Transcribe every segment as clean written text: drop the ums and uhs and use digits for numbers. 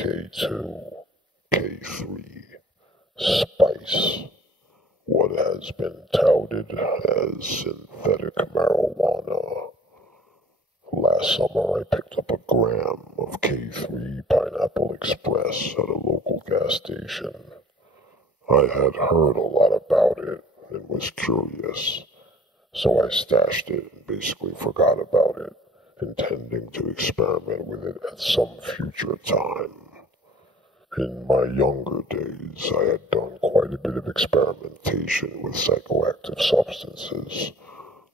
K2, K3, spice, what has been touted as synthetic marijuana. Last summer I picked up a gram of K3 Pineapple Express at a local gas station. I had heard a lot about it and was curious, so I stashed it and basically forgot about it, intending to experiment with it at some future time. In my younger days, I had done quite a bit of experimentation with psychoactive substances.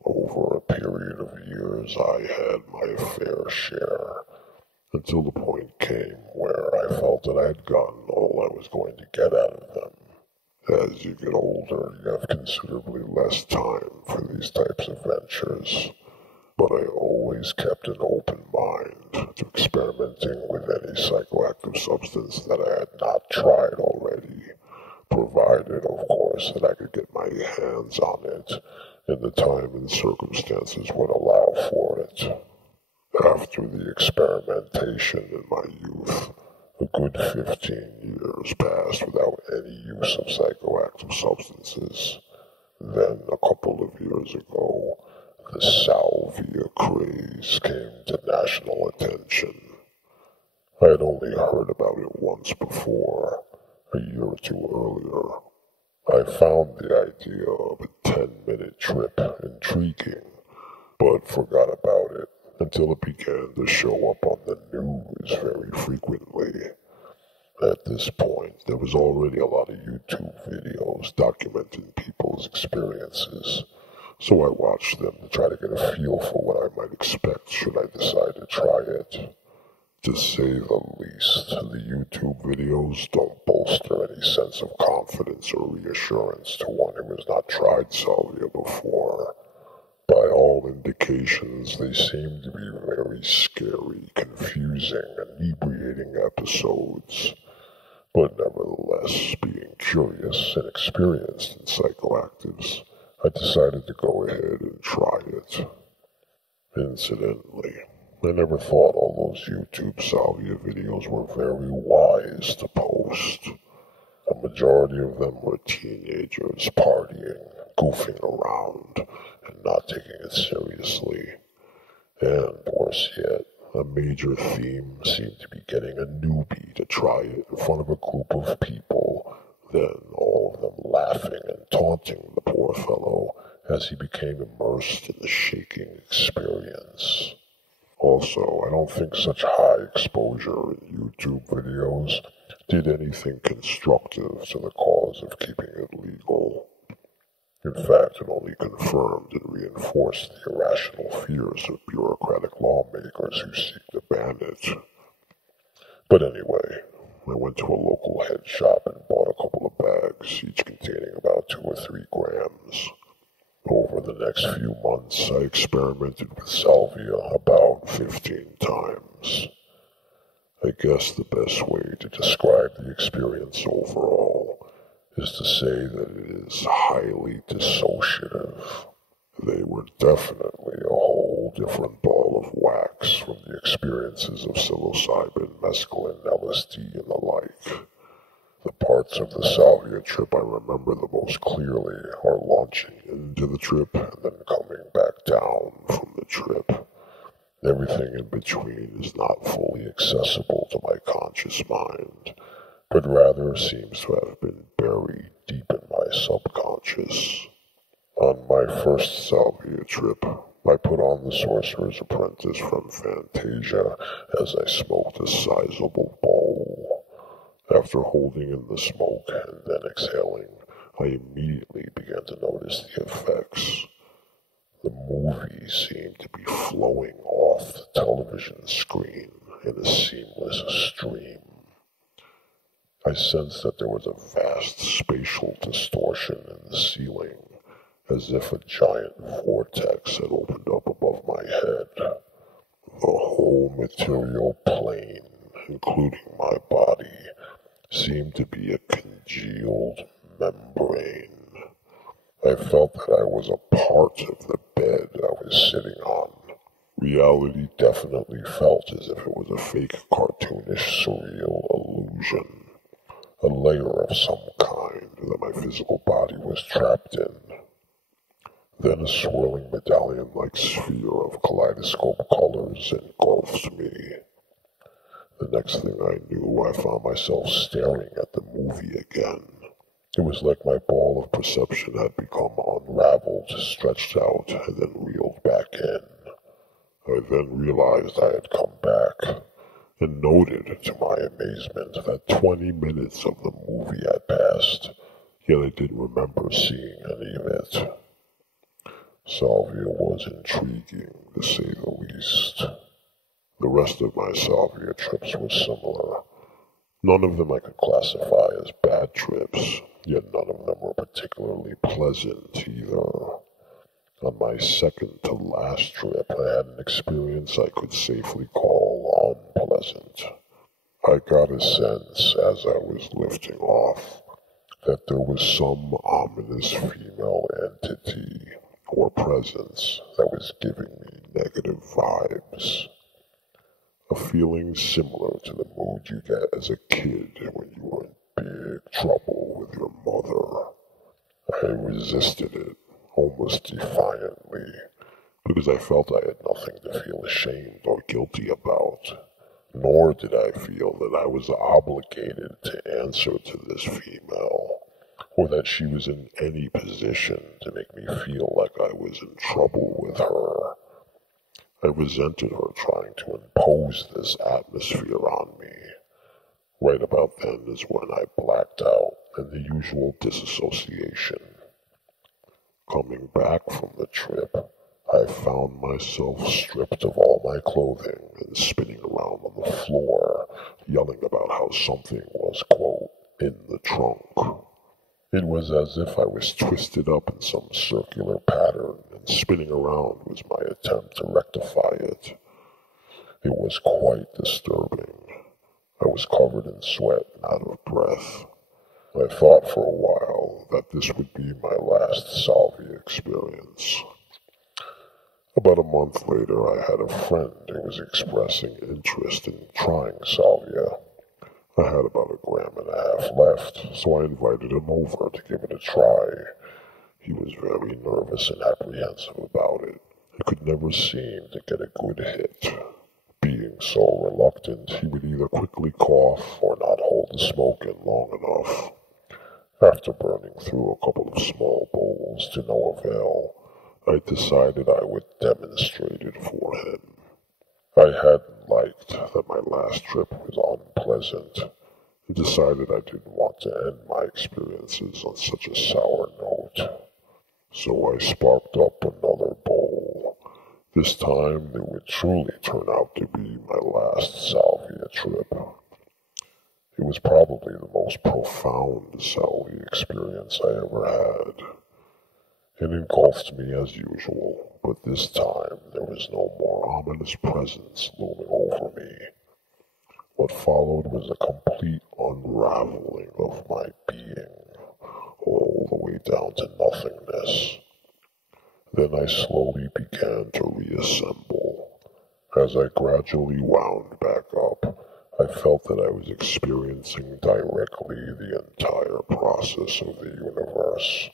Over a period of years, I had my fair share, until the point came where I felt that I had gotten all I was going to get out of them. As you get older, you have considerably less time for these types of ventures, but I always kept an open mind to experimenting with any psychoactive substance that I had not tried already, provided, of course, that I could get my hands on it in the time and circumstances would allow for it. After the experimentation in my youth, a good 15 years passed without any use of psychoactive substances. Then, a couple of years ago, the Salvia craze came to national attention. I had only heard about it once before, a year or two earlier. I found the idea of a 10-minute trip intriguing, but forgot about it until it began to show up on the news very frequently. At this point, there was already a lot of YouTube videos documenting people's experiences, so I watched them to try to get a feel for what I might expect should I decide to try it. To say the least, the YouTube videos don't bolster any sense of confidence or reassurance to one who has not tried Salvia before. By all indications, they seem to be very scary, confusing, inebriating episodes. But nevertheless, being curious and experienced in psychoactives, I decided to go ahead and try it. Incidentally, I never thought all those YouTube Salvia videos were very wise to post. A majority of them were teenagers partying, goofing around, and not taking it seriously. And worse yet, a major theme seemed to be getting a newbie to try it in front of a group of people, then all of them laughing and taunting the poor fellow as he became immersed in the shaking experience. Also, I don't think such high exposure in YouTube videos did anything constructive to the cause of keeping it legal. In fact, it only confirmed and reinforced the irrational fears of bureaucratic lawmakers who seek to ban it. But anyway, I went to a local head shop and bought a couple of bags, each containing about 2 or 3 grams. Over the next few months, I experimented with Salvia about 15 times. I guess the best way to describe the experience overall is to say that it is highly dissociative. They were definitely a whole different ball of wax from the experiences of psilocybin, mescaline, LSD, and the like. The parts of the Salvia trip I remember the most clearly are launching into the trip and then coming back down from the trip. Everything in between is not fully accessible to my conscious mind, but rather seems to have been buried deep in my subconscious. On my first Salvia trip, I put on the Sorcerer's Apprentice from Fantasia as I smoked a sizable bowl. After holding in the smoke and then exhaling, I immediately began to notice the effects. The movie seemed to be flowing off the television screen in a seamless stream. I sensed that there was a vast spatial distortion in the ceiling, as if a giant vortex had opened up above my head. The whole material plane, including my body, seemed to be a congealed membrane. I felt that I was a part of the bed I was sitting on. Reality definitely felt as if it was a fake, cartoonish, surreal illusion, a layer of some kind that my physical body was trapped in. Then a swirling medallion-like sphere of kaleidoscope colors engulfed me. The next thing I knew, I found myself staring at the movie again. It was like my ball of perception had become unraveled, stretched out, and then reeled back in. I then realized I had come back, and noted, to my amazement, that 20 minutes of the movie had passed, yet I didn't remember seeing any of it. Salvia was intriguing, to say the least. The rest of my Salvia trips were similar. None of them I could classify as bad trips, yet none of them were particularly pleasant either. On my second to last trip, I had an experience I could safely call unpleasant. I got a sense, as I was lifting off, that there was some ominous female entity or presence that was giving me negative vibes. A feeling similar to the mood you get as a kid when you were in big trouble with your mother. I resisted it, almost defiantly, because I felt I had nothing to feel ashamed or guilty about. Nor did I feel that I was obligated to answer to this female, or that she was in any position to make me feel like I was in trouble with her. I resented her trying to impose this atmosphere on me. Right about then is when I blacked out in the usual disassociation. Coming back from the trip, I found myself stripped of all my clothing and spinning around on the floor, yelling about how something was, quote, in the trunk. It was as if I was twisted up in some circular pattern, and spinning around was my attempt to rectify it. It was quite disturbing. I was covered in sweat and out of breath. I thought for a while that this would be my last Salvia experience. About a month later, I had a friend who was expressing interest in trying Salvia. I had about 1.5 grams left, so I invited him over to give it a try. He was very nervous and apprehensive about it, and could never seem to get a good hit. Being so reluctant, he would either quickly cough or not hold the smoke in long enough. After burning through a couple of small bowls to no avail, I decided I would demonstrate it for him. I hadn't liked that my last trip was unpleasant, and decided I didn't want to end my experiences on such a sour note. So I sparked up another bowl. This time it would truly turn out to be my last Salvia trip. It was probably the most profound Salvia experience I ever had. It engulfed me as usual, but this time there was no more ominous presence looming over me. What followed was a complete unraveling of my being, all the way down to nothingness. Then I slowly began to reassemble. As I gradually wound back up, I felt that I was experiencing directly the entire process of the universe.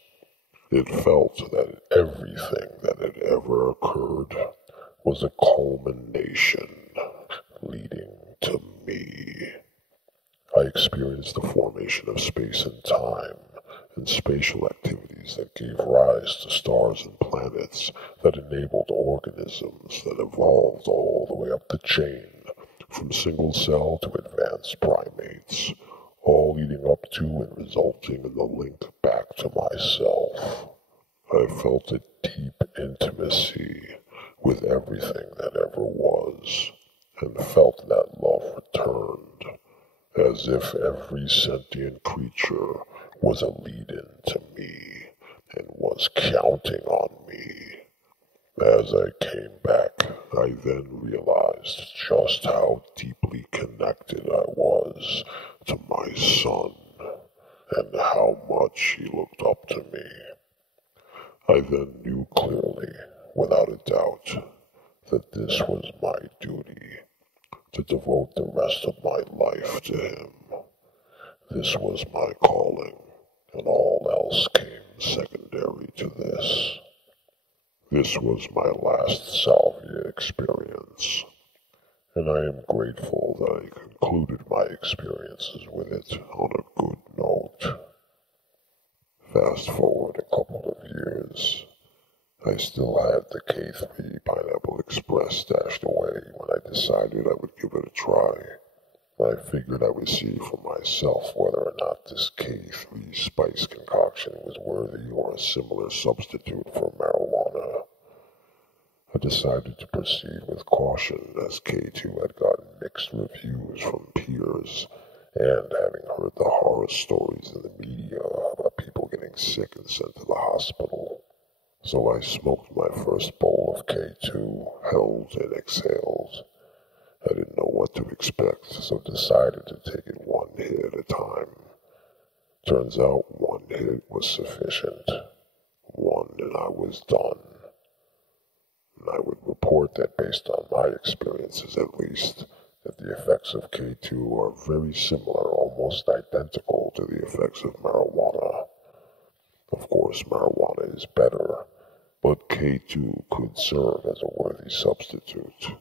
It felt that everything that had ever occurred was a culmination leading to me. I experienced the formation of space and time, and spatial activities that gave rise to stars and planets that enabled organisms that evolved all the way up the chain, from single cell to advanced primates, all leading up to and resulting in the link back to myself. I felt a deep intimacy with everything that ever was, and felt that love returned, as if every sentient creature was a lead-in to me, and was counting on me. As I came back, I then realized just how deeply connected I was to my son, and how much he looked up to me. I then knew clearly, without a doubt, that this was my duty, to devote the rest of my life to him, This was my calling, and all else came secondary to this. This was my last Salvia experience, and I am grateful that I concluded my experiences with it on a good note. Fast forward a couple of years, I still had the K3 Pineapple Express stashed away when I decided I would give it a try. I figured I would see for myself whether or not this K3 spice concoction was worthy or a similar substitute for marijuana. I decided to proceed with caution as K2 had gotten mixed reviews from peers, and having heard the horror stories in the media about people getting sick and sent to the hospital. So I smoked my first bowl of K2, held and exhaled. I didn't know what to expect, so decided to take it one hit at a time. Turns out one hit was sufficient. One and I was done. And I would report that based on my experiences at least, that the effects of K2 are very similar, almost identical to the effects of marijuana. Of course, marijuana is better, but K2 could serve as a worthy substitute.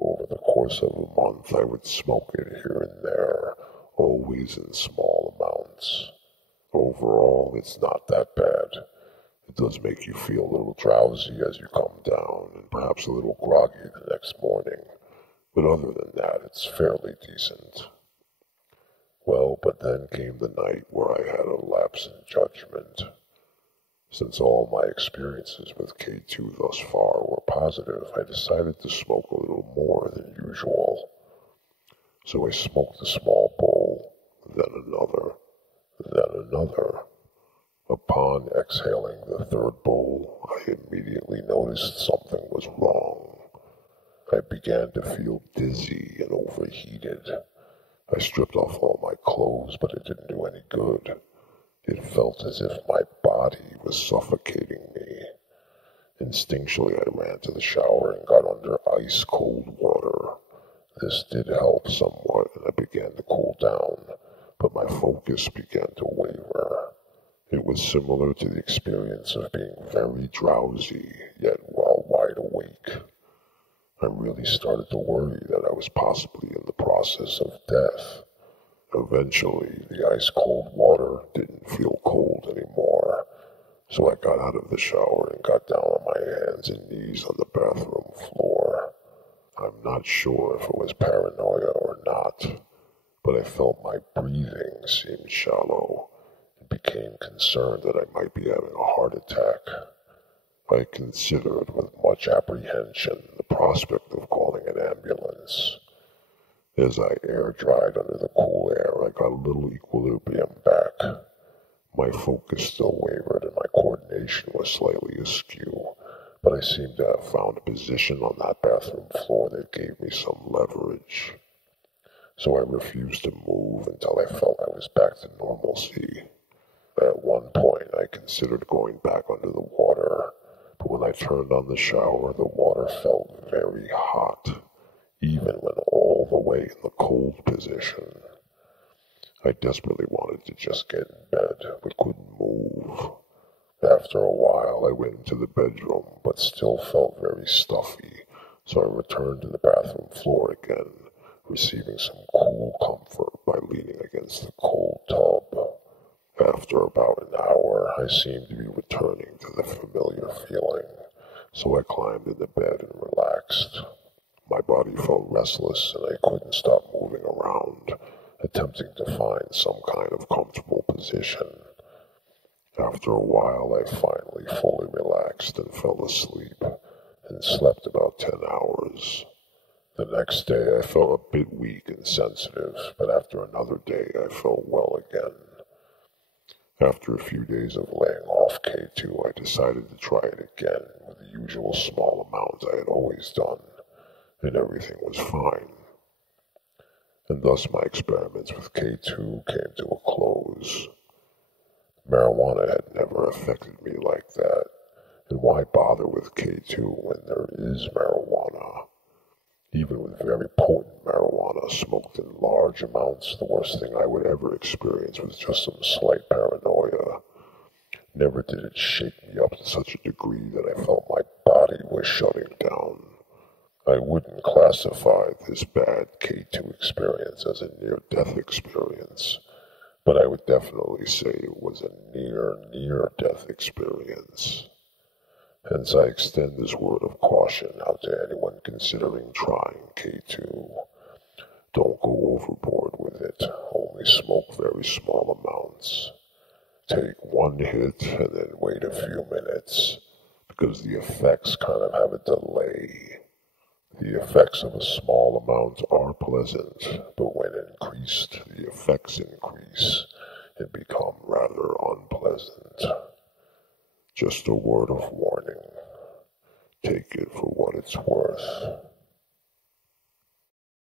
Over the course of a month, I would smoke it here and there, always in small amounts. Overall, it's not that bad. It does make you feel a little drowsy as you come down, and perhaps a little groggy the next morning, but other than that, it's fairly decent. Well, but then came the night where I had a lapse in judgment. Since all my experiences with K2 thus far were positive, I decided to smoke a little more than usual. So I smoked a small bowl, then another. Upon exhaling the third bowl, I immediately noticed something was wrong. I began to feel dizzy and overheated. I stripped off all my clothes, but it didn't do any good. It felt as if my body was suffocating me. Instinctually, I ran to the shower and got under ice-cold water. This did help somewhat, and I began to cool down, but my focus began to waver. It was similar to the experience of being very drowsy, yet while wide awake. I really started to worry that I was possibly in the process of death. Eventually, the ice-cold water didn't feel cold anymore, so I got out of the shower and got down on my hands and knees on the bathroom floor. I'm not sure if it was paranoia or not, but I felt my breathing seemed shallow and became concerned that I might be having a heart attack. I considered with much apprehension the prospect of calling an ambulance. As I air-dried under the cool air, I got a little equilibrium back. My focus still wavered and my coordination was slightly askew, but I seemed to have found a position on that bathroom floor that gave me some leverage. So I refused to move until I felt I was back to normalcy. At one point, I considered going back under the water, but when I turned on the shower, the water felt very hot, even when all the way in the cold position. I desperately wanted to just get in bed, but couldn't move. After a while, I went into the bedroom, but still felt very stuffy, so I returned to the bathroom floor again, receiving some cool comfort by leaning against the cold tub. After about an hour, I seemed to be returning to the familiar feeling, so I climbed into bed and relaxed. My body felt restless, and I couldn't stop moving around, attempting to find some kind of comfortable position. After a while, I finally fully relaxed and fell asleep, and slept about 10 hours. The next day, I felt a bit weak and sensitive, but after another day, I felt well again. After a few days of laying off K2, I decided to try it again with the usual small amount I had always done, and everything was fine. And thus my experiments with K2 came to a close. Marijuana had never affected me like that, and why bother with K2 when there is marijuana? Even with very potent marijuana smoked in large amounts, the worst thing I would ever experience was just some slight paranoia. Never did it shake me up to such a degree that I felt my body was shutting down. I wouldn't classify this bad K2 experience as a near-death experience, but I would definitely say it was a near-death experience. Hence, I extend this word of caution out to anyone considering trying K2. Don't go overboard with it. Only smoke very small amounts. Take one hit and then wait a few minutes, because the effects kind of have a delay. The effects of a small amount are pleasant, but when increased, the effects increase and become rather unpleasant. Just a word of warning. Take it for what it's worth.